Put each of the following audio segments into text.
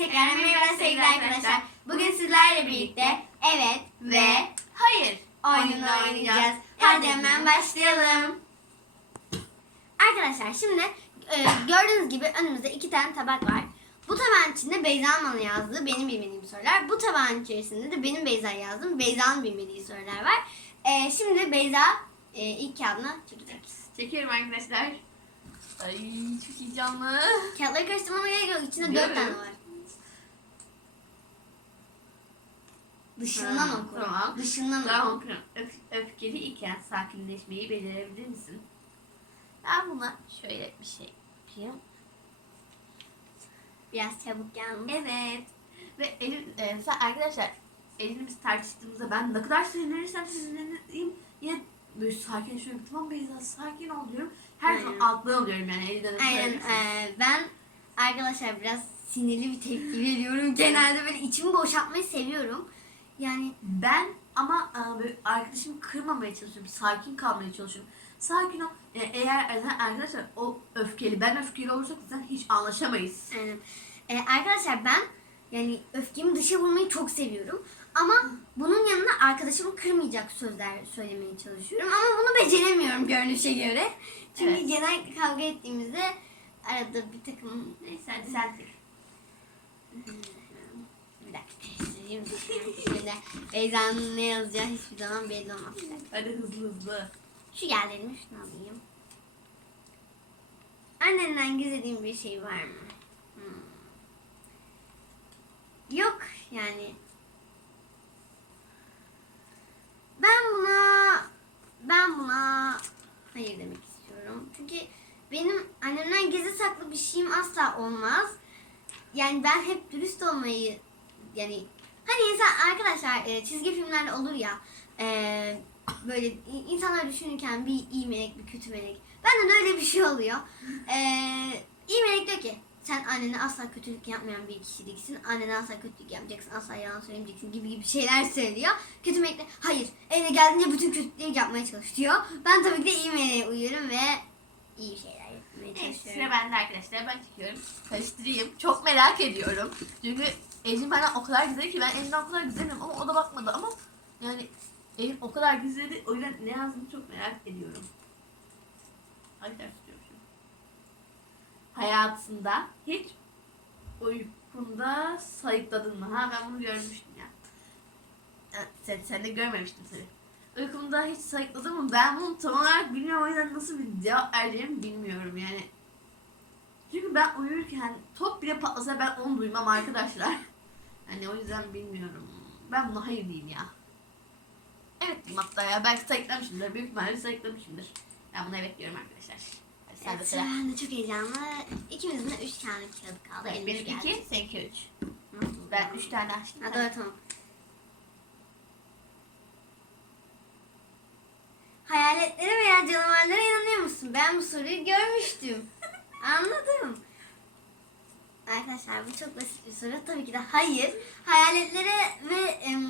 tekrar merhaba sevgili arkadaşlar. Bugün sizlerle birlikte evet ve hayır oyununu oynayacağız. Hadi hemen başlayalım. Arkadaşlar şimdi e, gördüğünüz gibi önümüzde iki tane tabak var. Bu tabağın içinde Beyza'nın bana yazdığı benim bilmediğim sorular. Bu tabağın içerisinde de benim Beyza yazdığım Beyza'nın bilmediği sorular var. E, şimdi Beyza e, ilk kağıdına çekecek. Çekiyorum arkadaşlar. Ay çok heyecanlı. Kağıtları karıştırmama gerek yok. İçinde dört tane var. Dışından Ha, oku. tamam. Dışından Tamam oku. Öf, öfkeli iken sakinleşmeyi becerebilir misin? Ben buna şöyle bir şey yapayım. Biraz çabuk yalnız. Evet. Ve elim, e, mesela arkadaşlar elimiz tartıştığımızda ben ne kadar sinirlenirsem sinirleneyim yine böyle sakinleşiyorum. Tamam Beyza sakin ol diyorum. Her zaman altına alıyorum yani elinden Aynen. eee, ben arkadaşlar biraz sinirli bir tepki veriyorum. Genelde böyle içimi boşaltmayı seviyorum. Yani Ben ama e, arkadaşımı kırmamaya çalışıyorum. Sakin kalmaya çalışıyorum. Sakin ol. E, eğer e, arkadaşlar o öfkeli, ben öfkeli olursak zaten hiç anlaşamayız. aynen. Eee, arkadaşlar ben yani öfkemi dışa vurmayı çok seviyorum. Ama bunun yanında arkadaşımı kırmayacak sözler söylemeye çalışıyorum. Ama bunu beceremiyorum görünüşe göre. Çünkü Evet. genel kavga ettiğimizde arada bir takım Neyse hadi sen. Bir dakika değiştireyim. Şimdi Beyza'nın ne yazacağı hiçbir zaman belli olmaz. Hadi hızlı hızlı. Şu geldiğini şunu alayım. Annenden gizlediğin bir şey var mı? Hmm. Yok yani. Ben buna ben buna hayır demek istiyorum. Çünkü benim annemden gizli saklı bir şeyim asla olmaz. Yani ben hep dürüst olmayı yani hani insan arkadaşlar e, çizgi filmlerde olur ya e, böyle insanlar düşünürken bir iyi melek bir kötü melek. Bende de öyle bir şey oluyor. E, iyi melek diyor ki sen annene asla kötülük yapmayan bir kişiliksin. Annene asla kötülük yapmayacaksın. Asla yalan söylemeyeceksin gibi gibi şeyler söylüyor. Kötü melek de hayır eline geldiğince bütün kötülükleri yapmaya çalış diyor. Ben tabii ki de iyi meleğe uyuyorum ve iyi şeyler yapmaya Evet çalışıyorum. sıra bende arkadaşlar. Ben çekiyorum. Karıştırayım. Çok merak ediyorum. Çünkü Ecin bana o kadar güzel ki ben Ecin'den o kadar güzelim ama o da bakmadı ama yani Elif o kadar güzeldi. O yüzden ne yazdığını çok merak ediyorum. Ay ters. Hayatında hiç uykunda sayıkladın mı? Ha ben bunu görmüştüm ya. Sen, sen de görmemiştin tabii. Uykumda hiç sayıkladım mı? Ben bunu tam olarak bilmiyorum. O yüzden nasıl bir cevap vereceğimi bilmiyorum yani. Çünkü ben uyurken top bile patlasa ben onu duymam arkadaşlar. Yani o yüzden bilmiyorum. Ben buna hayır diyeyim ya. Evet diyeyim hatta ya. Belki sayıklamışımdır. Büyük ihtimalle sayıklamışımdır. Ben buna evet diyorum arkadaşlar. Hadi sen de Evet, sıra. ben de çok heyecanlı. İkimizin de üç tane kağıt kaldı. Evet, Elimiz benim geldi. iki, seninki üç. Nasıl? Ben üç tane açtım. Ha doğru tamam. Hayaletlere veya canavarlara inanıyor musun? Ben bu soruyu görmüştüm. Anladım. Arkadaşlar bu çok basit bir soru. Tabii ki de hayır. Hayaletlere ve em,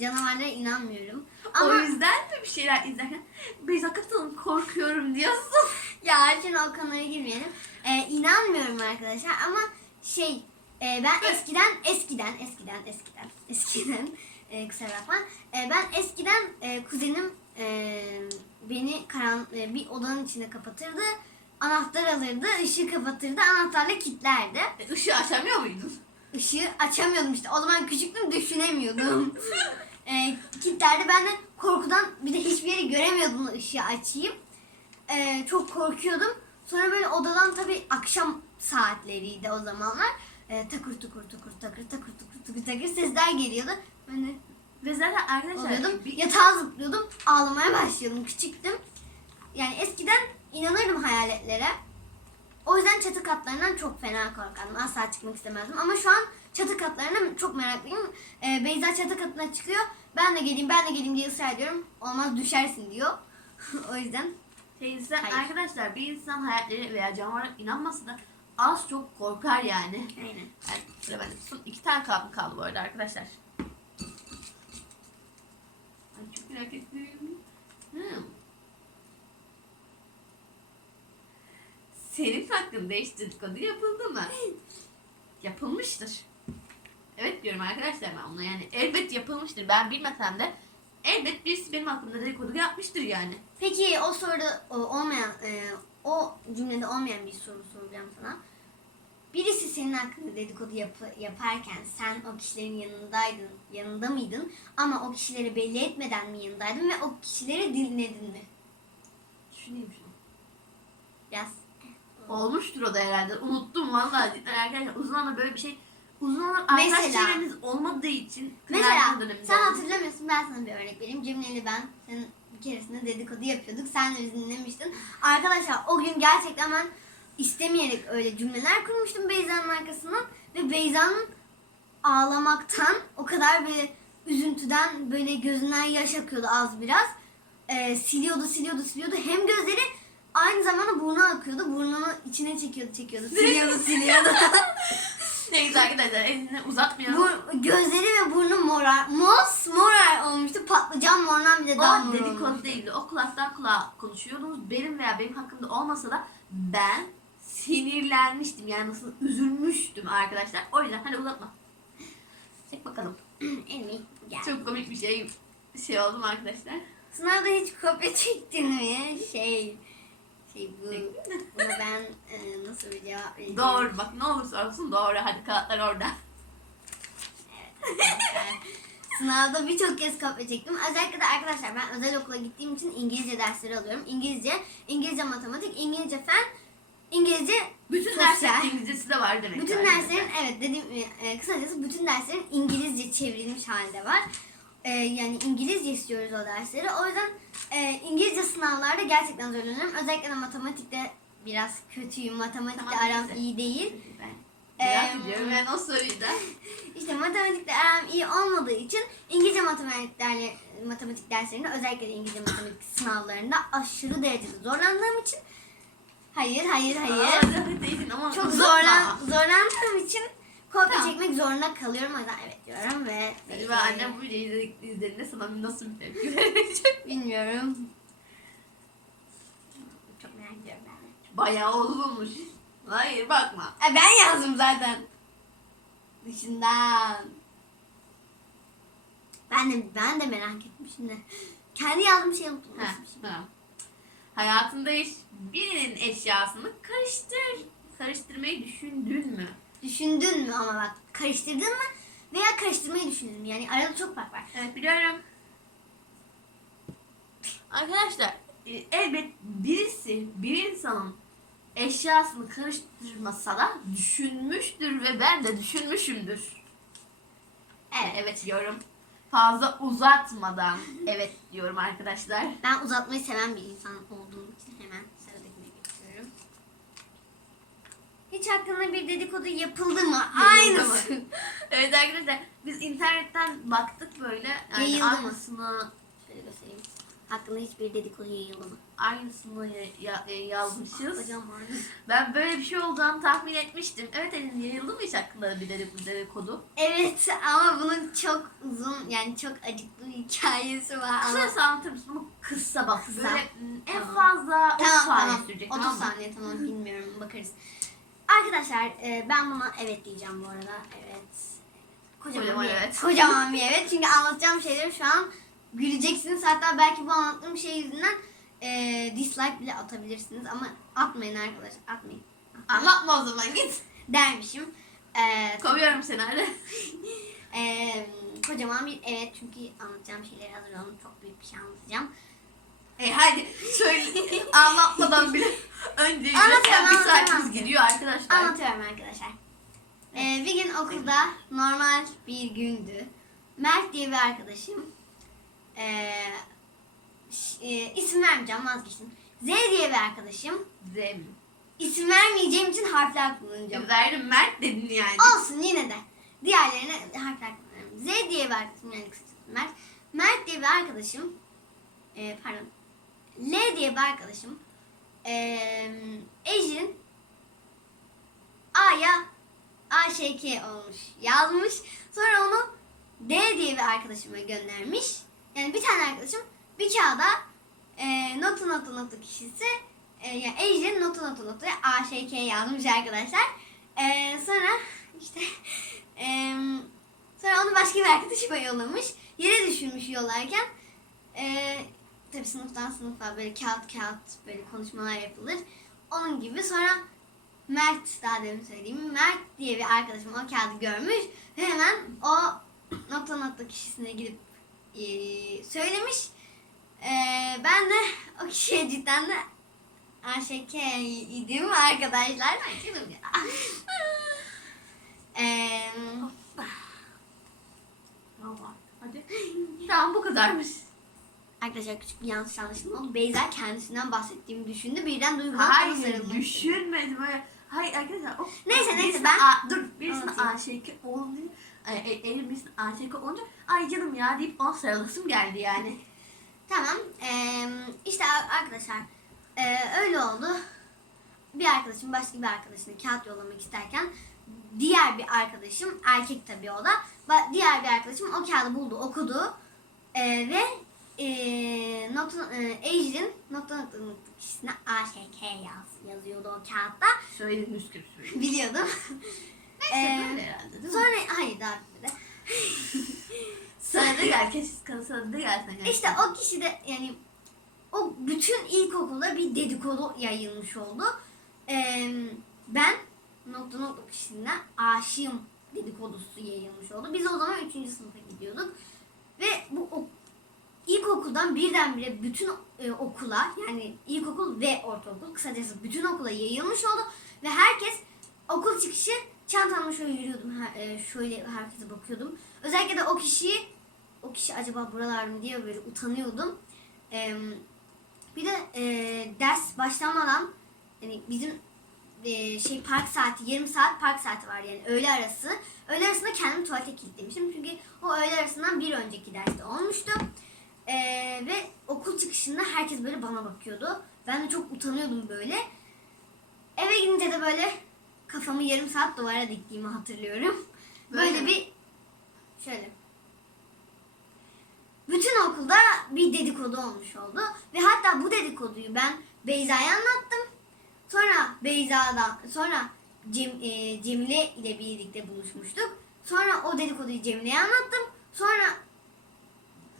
canavarlara inanmıyorum. Ama O yüzden mi bir şeyler izlerken Beyza kaptanım korkuyorum diyorsun? ya şimdi o konuya girmeyelim. Ee, inanmıyorum arkadaşlar ama şey e, ben eskiden eskiden eskiden eskiden eskiden e, kusura bakma. E, ben eskiden e, kuzenim e, beni karan e, bir odanın içine kapatırdı. Anahtar alırdı, ışığı kapatırdı, anahtarla kilitlerdi. Işığı açamıyor muydun? Işığı açamıyordum işte. O zaman küçüktüm düşünemiyordum. e, kilitlerdi. Ben de korkudan bir de hiçbir yeri göremiyordum ışığı açayım. E, çok korkuyordum. Sonra böyle odadan tabii akşam saatleriydi o zamanlar. E, takır tukur tukur takır takır tukur tukur takır sesler geliyordu. Ben de Ve zaten arkadaşlar oluyordum. bir- Yatağa zıplıyordum. Ağlamaya başlıyordum. Küçüktüm. Yani eskiden inanırdım hayaletlere. O yüzden çatı katlarından çok fena korkardım. Asla çıkmak istemezdim. Ama şu an çatı katlarına çok meraklıyım. Ee, Beyza çatı katına çıkıyor. Ben de geleyim, ben de geleyim diye ısrar ediyorum. Olmaz düşersin diyor. o yüzden Şey, insan, Hayır. arkadaşlar bir insan hayatları veya canavarlara inanmasa da az çok korkar yani. aynen. Yani bende. Son iki tane kaldı kaldı bu arada arkadaşlar. Ay çok merak ettim. Hmm. Hakkında hiç dedikodu yapıldı mı? Yapılmıştır. Evet diyorum arkadaşlar ben buna yani elbet yapılmıştır. Ben bilmesem de elbet birisi benim hakkımda dedikodu yapmıştır yani. Peki o soruda o, olmayan, e, o cümlede olmayan bir soru soracağım sana. Birisi senin hakkında dedikodu yapı- yaparken sen o kişilerin yanındaydın, yanında mıydın? Ama o kişileri belli etmeden mi yanındaydın ve o kişileri dinledin mi? Düşüneyim şunu. Biraz. Olmuştur o da herhalde. Unuttum vallahi cidden arkadaşlar. Uzun zamandır böyle bir şey uzun Mesela- arkadaş çevremiz olmadığı için Mesela döneminde sen olmuş. hatırlamıyorsun ben sana bir örnek vereyim. Cemile ben senin bir keresinde dedikodu yapıyorduk. Sen de bizi dinlemiştin. Arkadaşlar o gün gerçekten ben istemeyerek öyle cümleler kurmuştum Beyza'nın arkasından. Ve Beyza'nın ağlamaktan o kadar böyle üzüntüden böyle gözünden yaş akıyordu az biraz. Ee, siliyordu siliyordu siliyordu. Hem gözleri aynı zamanda burnu akıyordu. Burnunu içine çekiyordu çekiyordu. Siliyordu siliyordu. Neyse arkadaşlar elini uzatmayalım. Bu gözleri ve burnu morar, mos morar olmuştu. Patlıcan morundan bile daha o mor dedikodu olmuştu. değildi. O kulaktan kulağa konuşuyordunuz. Benim veya benim hakkımda olmasa da ben sinirlenmiştim. Yani nasıl üzülmüştüm arkadaşlar. O yüzden hadi uzatma. Çek bakalım. Elmi gel. Çok komik bir şey şey oldu mu arkadaşlar? Sınavda hiç kopya çektin mi? Şey, şey bu, buna ben e, nasıl bir cevap vereceğim? Doğru bak ne olursa olsun doğru. Hadi kağıtlar orada. Sınavda birçok kez kopya çektim. Özellikle de arkadaşlar ben özel okula gittiğim için İngilizce dersleri alıyorum. İngilizce, İngilizce matematik, İngilizce fen, İngilizce Bütün derslerin İngilizcesi de var demek. Bütün derslerin evet dediğim e, kısacası bütün derslerin İngilizce çevrilmiş halde var. E, yani İngilizce istiyoruz o dersleri. O yüzden e, İngilizce sınavlarda gerçekten zorlanıyorum. Özellikle de matematikte biraz kötüyüm. Matematikte Tamam, aram neyse. iyi değil. Ben merak ediyorum ben o soruyu da. İşte matematikte aram iyi olmadığı için İngilizce matematik, derle, matematik derslerinde özellikle de İngilizce matematik sınavlarında aşırı derecede zorlandığım için hayır hayır hayır. Aa, ama Çok zorlan, zorlandığım için kopya Tamam. çekmek zorunda kalıyorum. O yüzden evet diyorum ve Acaba annem bu videoyu izlediğinde sana nasıl bir tepki verecek? bilmiyorum. Çok merak ediyorum ben. de. Bayağı uzunmuş. Hayır bakma. E, ben yazdım zaten. Dışından. Ben de ben de merak ettim şimdi. Kendi yazdığım şeyi unuttum. Ha, tamam. Hayatında hiç birinin eşyasını karıştır. Karıştırmayı düşündün mü? Düşündün mü ama bak karıştırdın mı veya karıştırmayı düşündün mü? Yani arada çok fark var. Evet biliyorum. Arkadaşlar e, elbet birisi bir insanın eşyasını karıştırmasa da düşünmüştür ve ben de düşünmüşümdür. Evet, evet diyorum. Fazla uzatmadan evet diyorum arkadaşlar. Ben uzatmayı seven bir insan olduğum için hemen sıradakine geçiyorum. Hiç hakkında bir dedikodu yapıldı mı? Aynısı. Evet arkadaşlar biz internetten baktık böyle. Yani Yayıldı mı? aynısını Şöyle göstereyim. Hakkında hiçbir dedikodu yayıldı mı? aynısını ya- ya- e, yazmışız. Hocam var. Ben böyle bir şey olacağını tahmin etmiştim. Evet Elin yayıldı mı hiç hakkında bir dedikodu? dedikodu? Evet ama bunun çok uzun yani çok acıklı bir hikayesi var ama. Kısacası anlatır mısın ama kısa bak. Kısa. Böyle m, en Tamam. fazla 30 Tamam saniye tamam. sürecek 30 tamam mı? saniye tamam bilmiyorum bakarız. Arkadaşlar e, ben buna evet diyeceğim bu arada. Evet. Kocaman, Kocaman bir evet. Kocaman bir evet. Çünkü anlatacağım şeyleri şu an güleceksiniz. Hatta belki bu anlattığım şey yüzünden e, dislike bile atabilirsiniz. Ama atmayın arkadaşlar. Atmayın. Anlatma o zaman git. Dermişim. E, Kovuyorum seni hadi. e, kocaman bir evet çünkü anlatacağım şeyleri hazırladım. Çok büyük bir şey anlatacağım. E hadi söyle anlatmadan bile önce zaten bir anlatıyorum. saatimiz gidiyor arkadaşlar. Anlatıyorum arkadaşlar. Ee, bir gün okulda normal bir gündü. Mert diye bir arkadaşım. Ee, ş- e, isim vermeyeceğim vazgeçtim. Z diye bir arkadaşım. Zem. İsim vermeyeceğim için harfler kullanacağım. Verdim Mert dedin yani. Olsun yine de. Diğerlerine harfler kullanıyorum. Z diye bir arkadaşım yani kısacası Mert. Mert diye bir arkadaşım. E, pardon. L diye bir arkadaşım. E, Ejin A'ya AŞK olmuş. Yazmış. Sonra onu D diye bir arkadaşıma göndermiş. Yani bir tane arkadaşım bir kağıda e, notu notu notu kişisi e, yani Ejin notu notu notu AŞK yazmış arkadaşlar. E, sonra işte e, başka bir arkadaşıma yollamış. Yere düşürmüş yollarken. Ee, tabii sınıftan sınıfa böyle kağıt kağıt böyle konuşmalar yapılır. Onun gibi sonra Mert daha demin söyleyeyim. Mert diye bir arkadaşım o kağıdı görmüş ve hemen o nokta nokta kişisine gidip e, söylemiş. E, ben de o kişiye cidden de aşk idim arkadaşlar. E, Tamam. Hadi. An bu kadarmış. Arkadaşlar küçük bir yanlış anlaşılma oldu. Beyza kendisinden bahsettiğimi düşündü. Birden duygulanıp bana Hayır istedi. düşünmedim öyle. Hayır arkadaşlar o Neyse, neyse, birisine ben- A, dur birisine Anlatayım. aşık olunca e, e, elim birisine aşık olunca ay canım ya deyip ona sarılasım geldi yani. Tamam. Ee, işte ar- arkadaşlar ee, öyle oldu. Bir arkadaşım başka bir arkadaşına kağıt yollamak isterken diğer bir arkadaşım erkek tabii o da diğer bir arkadaşım o kağıdı buldu okudu Ee, ve ee, nokta ee, Ejrin nokta nokta nokta kişisine AŞK yaz, yazıyordu o kağıtta Söyledim üsküp söyledim. biliyordum. Neyse Ee, böyle herhalde değil mi? Sonra hayır daha bitmedi. Sana da gel keşke sana da gelsen. gel. İşte o kişi de yani o bütün ilkokulda bir dedikodu yayılmış oldu. Ee, ben nokta nokta kişisinden aşığım dedikodusu yayılmış oldu. Biz o zaman 3. sınıfa gidiyorduk. Ve bu ilkokuldan birdenbire bütün e, okula yani ilkokul ve ortaokul kısacası bütün okula yayılmış oldu. Ve herkes okul çıkışı çantamla şöyle yürüyordum. her- e, şöyle herkese bakıyordum. Özellikle de o kişiyi o kişi acaba buralar mı diye böyle utanıyordum. Ee, bir de e, ders başlamadan yani bizim e, şey park saati yarım saat park saati var yani öğle arası. Öğle arasında kendimi tuvalete kilitlemiştim çünkü o öğle arasından bir önceki derste olmuştu. Ee, ve okul çıkışında herkes böyle bana bakıyordu. Ben de çok utanıyordum böyle. Eve gidince de böyle kafamı yarım saat duvara diktiğimi hatırlıyorum. Böyle, Böyle bir şöyle. Bütün okulda bir dedikodu olmuş oldu. Ve hatta bu dedikoduyu ben Beyza'ya anlattım. Sonra Beyza'dan sonra Cem, e, Cemile ile birlikte buluşmuştuk. Sonra o dedikoduyu Cemile'ye anlattım. Sonra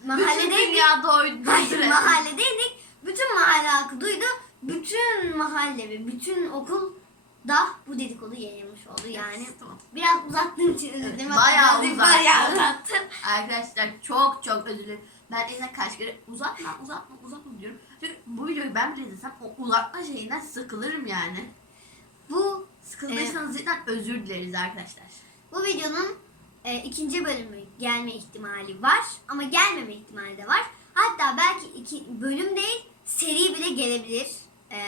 mahalledeydik. dünya doydu. Hayır mahalledeydik. Bütün mahalle halkı duydu. Bütün mahalle ve bütün okul da bu dedikodu yayılmış oldu yani. Tamam. Biraz uzattığım için özür Evet, dilerim. bayağı Hatta uzattın. Bayağı uzattım. Arkadaşlar çok çok özür dilerim. Ben eline kaç kere uzatma uzatma uzatma diyorum. Çünkü bu videoyu ben bile izlesem o uzatma şeyinden sıkılırım yani. Bu Sıkıldıysanız cidden özür dileriz arkadaşlar. bu videonun e, ikinci bölümü gelme ihtimali var ama gelmeme ihtimali de var. Hatta belki iki bölüm değil seri bile gelebilir. E,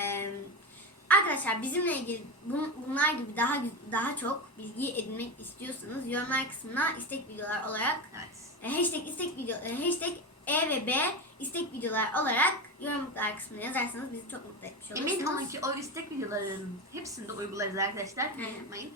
arkadaşlar bizimle ilgili bun- bunlar gibi daha daha çok bilgi edinmek istiyorsanız yorumlar kısmına istek videolar olarak Evet. E, hashtag istek video e, hashtag E ve B istek videolar olarak yorumlar kısmına yazarsanız bizi çok mutlu etmiş olursunuz. Emin olun ki o istek videolarının hepsini de uygularız arkadaşlar. Unutmayın.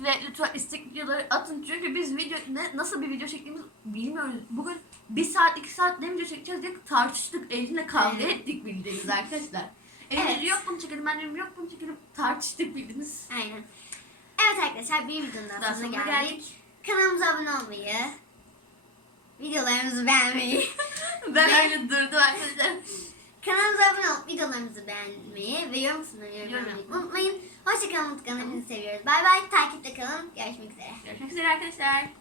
Ve lütfen istek videoları atın çünkü biz video ne, nasıl bir video çektiğimizi bilmiyoruz. Bugün bir saat iki saat ne video çekeceğiz diye tartıştık. Elinle kavga Evet. ettik bildiğiniz arkadaşlar. Elin Evet. yok bunu çekelim ben dedim yok bunu çekelim tartıştık bildiniz. Aynen. Evet arkadaşlar bir videonun daha Daha sonuna sonuna geldik. Kanalımıza abone olmayı, videolarımızı beğenmeyi, Ben öyle durdum arkadaşlar. kanalımıza abone olup videolarımızı beğenmeyi ve yorum kısmına yorum yapmayı. unutmayın. Hoşçakalın, mutlu kalın, hepinizi seviyoruz. Bay bay, takipte kalın, görüşmek üzere. Görüşmek üzere arkadaşlar.